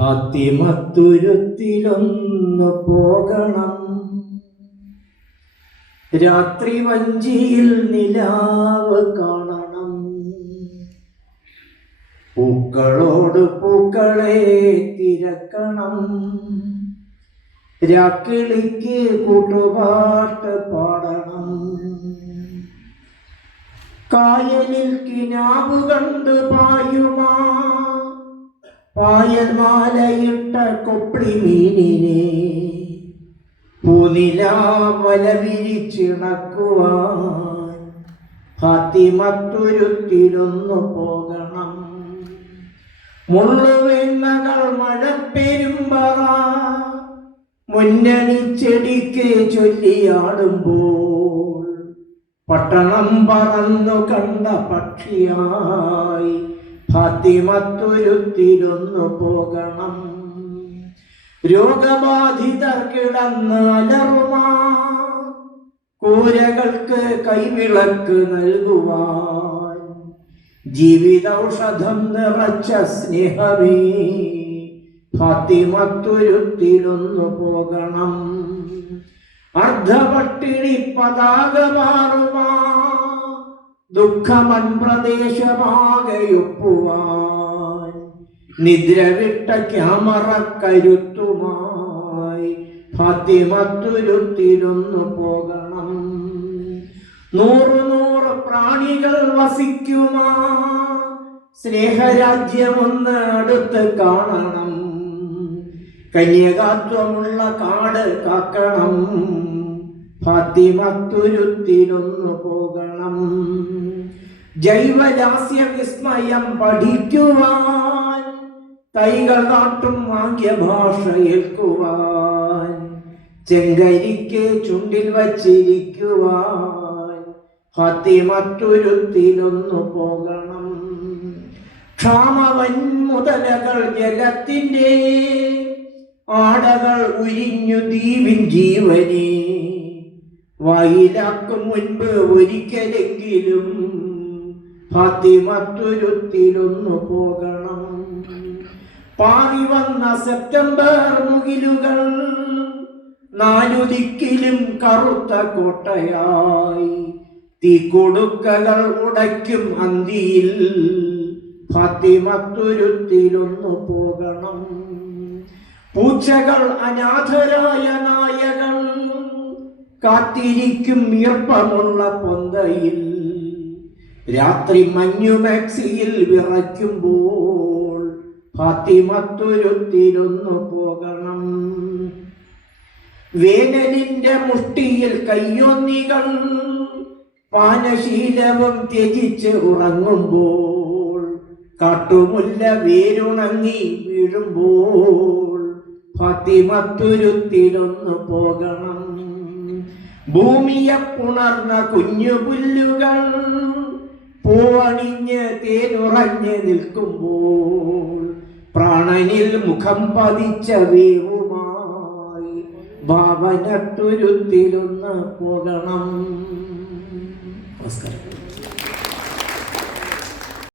ഫാത്തിമത്തുരുത്തിലൊന്നു പോകണം. രാത്രി വഞ്ചിയിൽ നിലാവ് കാണണം. പൂക്കളോട് പൂക്കളെ തിരക്കണം. രാക്കിളിക്ക് കൂട്ടുപാട്ട് പാടണം. കായലിൽ കിനാവ് കണ്ട് പായൽ മാലയിട്ട കൊപ്ലി മീനിനെ പൂനില വല വിരിച്ചിണക്കുവാൻ ഫാത്തിമത്തുരുത്തിലൊന്നു പോകണം. മുള്ളുവെണ്ണകൾ മഴപ്പെരുമ്പറ മുന്നണി ചെടിക്ക് ചൊല്ലിയാടുമ്പോൾ പട്ടണം പറന്നു കണ്ട പക്ഷിയായി ഫാത്തിമത്തുരുത്തിലൊന്നു പോകണം. രോഗബാധിതർ കിടന്ന് അലറുമാ കൂരകൾക്ക് കൈവിളക്ക് നൽകുവാൻ. ജീവിതൌഷധം നിറച്ച സ്നേഹമേ. ഫാത്തിമത്തുരുത്തിലൊന്നു പോകണം. അർദ്ധപട്ടിണി പതാക മാറുമാ ദുഃഖമൻ പ്രദേശമാകെയൊപ്പുവാൻ നിദ്രവിട്ട ക്യാമറ കരുത്തുമായി പോകണം. നൂറു നൂറ് പ്രാണികൾ വസിക്കുമാ. സ്നേഹരാജ്യമൊന്ന് അടുത്ത് കാണണം. കന്യകാത്വമുള്ള കാട് കാക്കണം. ഫാത്തിമത്തുരുത്തിലൊന്നു പോകണം. ജൈവരാസ്യ വിസ്മയം പഠിക്കുവാൻ തൈകൾ നാട്ടും വാങ്ങിയ ഭാഷ ഏൽക്കുവാൻ ചെങ്കരിക്ക് ചുണ്ടിൽ വച്ചിരിക്കുവാൻ ഫാത്തിമത്തുരുത്തിലൊന്നു പോകണം. ക്ഷാമവൻ മുതലകൾ ജലത്തിന്റെ ആടകൾ ഉരിഞ്ഞു ദീപിൻ ജീവനെ. വായിലാക്കും മുൻപ് ഒരിക്കലെങ്കിലും ഫാത്തിമത്തുരുത്തിലൊന്നു പോകണം. പാറി വന്ന സെപ്റ്റംബർ മുകിലുകൾ നാലു ദിക്കിലും കറുത്ത കോട്ടയായി. തീക്കൊടുക്കകൾ ഉടയ്ക്കും അന്തിയിൽ ഫാത്തിമത്തുരുത്തിലൊന്നു പോകണം. പൂച്ചകൾ അനാഥരായ നായകൾ കാത്തിരിക്കും ഈർപ്പമുള്ള പൊന്തയിൽ. രാത്രി മഞ്ഞു മാക്സിയിൽ വിറയ്ക്കുമ്പോൾ ഫാത്തിമത്തുരുത്തിരുന്നു പോകണം. വേനലിന്റെ മുഷ്ടിയിൽ കയ്യൊന്നികൾ പാനശീലവും ത്യജിച്ച് ഉറങ്ങുമ്പോൾ കാട്ടുമുല്ല വേരുണങ്ങി വീഴുമ്പോൾ ഫാത്തിമത്തുരുത്തിരുന്നു പോകണം. ഭൂമിയെ പുണർന്ന കുഞ്ഞു പുല്ലുകൾ പൂവണിഞ്ഞ് തേനുറഞ്ഞ് നിൽക്കുമ്പോൾ പ്രാണനിൽ മുഖം പതിച്ച വേവുമായി ഭാവനത്തുരുത്തിലൊന്ന് പോകണം. നമസ്കാരം.